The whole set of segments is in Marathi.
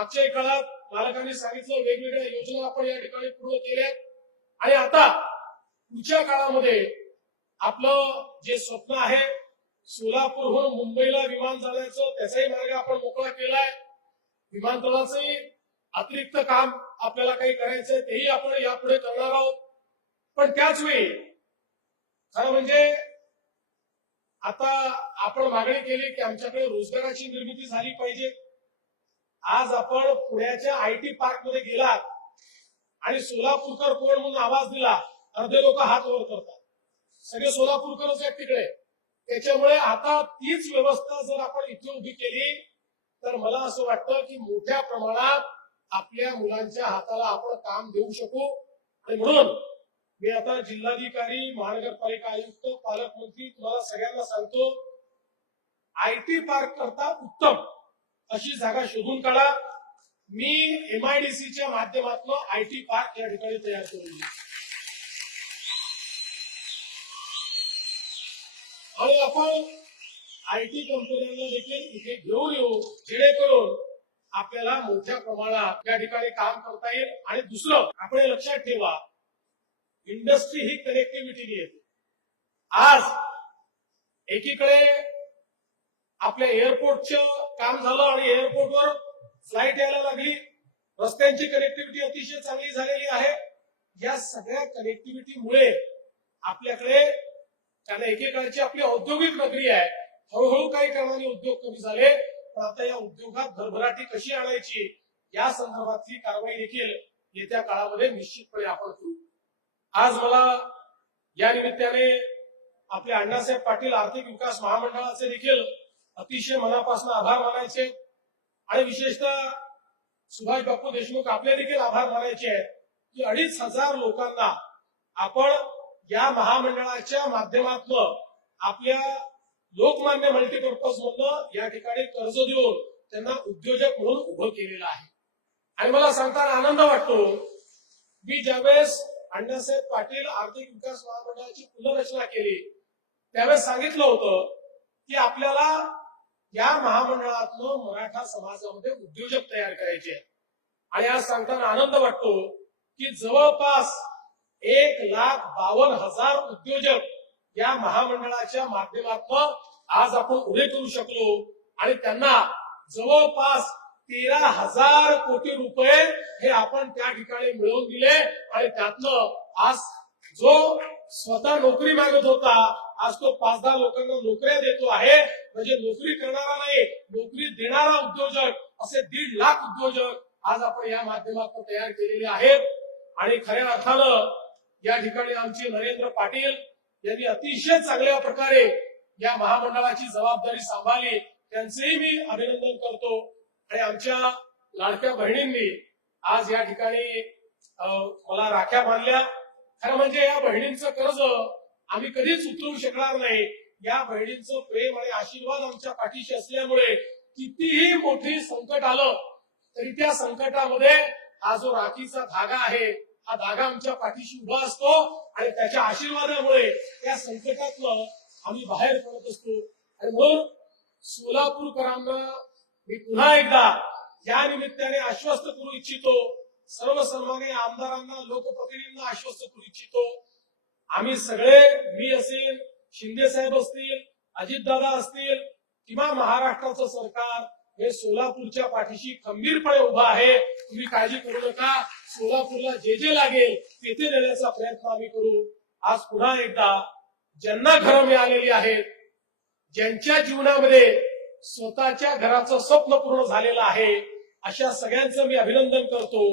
मागच्या काळात पालकांनी सांगितलं वेगवेगळ्या योजना आपण या ठिकाणी पूर्ण केल्या आणि आता पुढच्या काळामध्ये आपलं जे स्वप्न आहे सोलापूरहून हो मुंबईला विमान जाण्याचं त्याचाही मार्ग आपण मोकळा केलाय विमानतळाचंही अतिरिक्त काम आपल्याला काही करायचंय तेही आपण यापुढे करणार आहोत पण त्याच वेळी खरं म्हणजे आता आपण मागणी केली की आमच्याकडे रोजगाराची निर्मिती झाली पाहिजे आज आपण पुण्याच्या आयटी पार्क मध्ये गेलात आणि सोलापूरकर कोण म्हणून आवाज दिला अर्धे लोक हात वर करतात सगळे सोलापूरकरच आहेत तिकडे त्याच्यामुळे आता तीच व्यवस्था जर आपण इथे उभी केली तर मला असं वाटतं की मोठ्या प्रमाणात आपल्या मुलांच्या हाताला आपण काम देऊ शकू आणि म्हणून मी आता जिल्हाधिकारी महानगरपालिका आयुक्त पालकमंत्री तुम्हाला सगळ्यांना सांगतो आयटी पार्क करता उत्तम अशी जागा शोधून काढा मी एमआयडीसीच्या माध्यमातून आयटी पार्क या ठिकाणी तयार करून आणि आपण आय टी कंपन्यांना देखील इथे घेऊन येऊ जेणेकरून आपल्याला मोठ्या प्रमाणात या ठिकाणी काम करता येईल आणि दुसरं आपण लक्षात ठेवा इंडस्ट्री ही कनेक्टिव्हिटी येते आज एकीकडे आपल्या एअरपोर्टचं काम झालं आणि एअरपोर्टवर फ्लाईट यायला लागली रस्त्यांची कनेक्टिव्हिटी अतिशय चांगली झालेली आहे या सगळ्या कनेक्टिव्हिटीमुळे आपल्याकडे कारण एकेकाळची आपली औद्योगिक नगरी आहे हळूहळू काही कारणाने उद्योग कमी झाले पण आता या उद्योगात भरभराटी कशी आणायची या संदर्भातली कारवाई देखील येत्या काळामध्ये निश्चितपणे आपण करू आज मला या निमित्ताने आपले अण्णासाहेब पाटील आर्थिक विकास महामंडळाचे देखील अतिशय मनापासून आभार मानायचे आणि विशेषतः सुभाष बापू देशमुख आपले देखील आभार मानायचे आहेत की अडीच हजार लोकांना आपण या महामंडळाच्या माध्यमातून आपल्या लोकमान्य मल्टीपर्पज मधन या ठिकाणी कर्ज देऊन त्यांना उद्योजक म्हणून उभं केलेलं आहे आणि मला सांगताना आनंद वाटतो मी ज्यावेळेस अण्णासाहेब पाटील आर्थिक विकास महामंडळाची पुनर्रचना केली त्यावेळेस सांगितलं होतं की आपल्याला या महामंडळातनं मराठा समाजामध्ये उद्योजक तयार करायचे आणि आज सांगताना आनंद वाटतो की जवळपास एक लाख बावन हजार उद्योजक या महामंडळाच्या माध्यमातून आज आपण उभे करू शकलो आणि त्यांना जवळपास तेरा हजार कोटी रुपये हे आपण त्या ठिकाणी मिळवून दिले आणि त्यातनं आज जो स्वतः नोकरी मागत होता आज तो पाच दहा लोकांना नोकऱ्या देतो आहे म्हणजे नोकरी करणारा नाही नोकरी देणारा उद्योजक असे दीड लाख उद्योजक आज आपण या माध्यमातून तयार केलेले आहेत आणि खऱ्या अर्थानं या ठिकाणी आमचे नरेंद्र पाटील यांनी अतिशय चांगल्या प्रकारे या महामंडळाची जबाबदारी सांभाळली त्यांचेही मी अभिनंदन करतो आणि आमच्या लाडक्या बहिणींनी आज या ठिकाणी मला राख्या बांधल्या खरं म्हणजे या बहिणींचं कर्ज आम्ही कधीच उतरू शकणार नाही या बहिणींचं प्रेम आणि आशीर्वाद आमच्या पाठीशी असल्यामुळे कितीही मोठी संकट आलं तरी त्या संकटामध्ये हा जो राखीचा धागा आहे हा धागा आमच्या पाठीशी उभा असतो आणि त्याच्या आशीर्वादामुळे त्या संकटातलं आम्ही बाहेर पडत असतो आणि म्हणून सोलापूरकरांना मी पुन्हा एकदा या निमित्ताने आश्वस्त करू इच्छितो सर्व सर्वांनी आमदारांना लोकप्रतिनिधींना आश्वस्त करू इच्छितो आम्ही सगळे मी असेल शिंदे साहेब असतील अजितदादा असतील किंवा महाराष्ट्राचं सरकार हे सोलापूरच्या पाठीशी खंबीरपणे उभं आहे तुम्ही काळजी करू नका सोलापूरला जे जे लागेल तेथे देण्याचा प्रयत्न आम्ही करू आज पुन्हा एकदा ज्यांना घरं मिळालेली आहेत ज्यांच्या जीवनामध्ये स्वतःच्या घराचं स्वप्न पूर्ण झालेलं आहे अशा सगळ्यांचं मी अभिनंदन करतो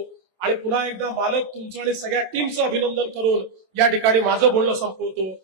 आणि पुन्हा एकदा मालक तुमचं आणि सगळ्या टीमचं अभिनंदन करून या ठिकाणी माझं बोलणं संपवतो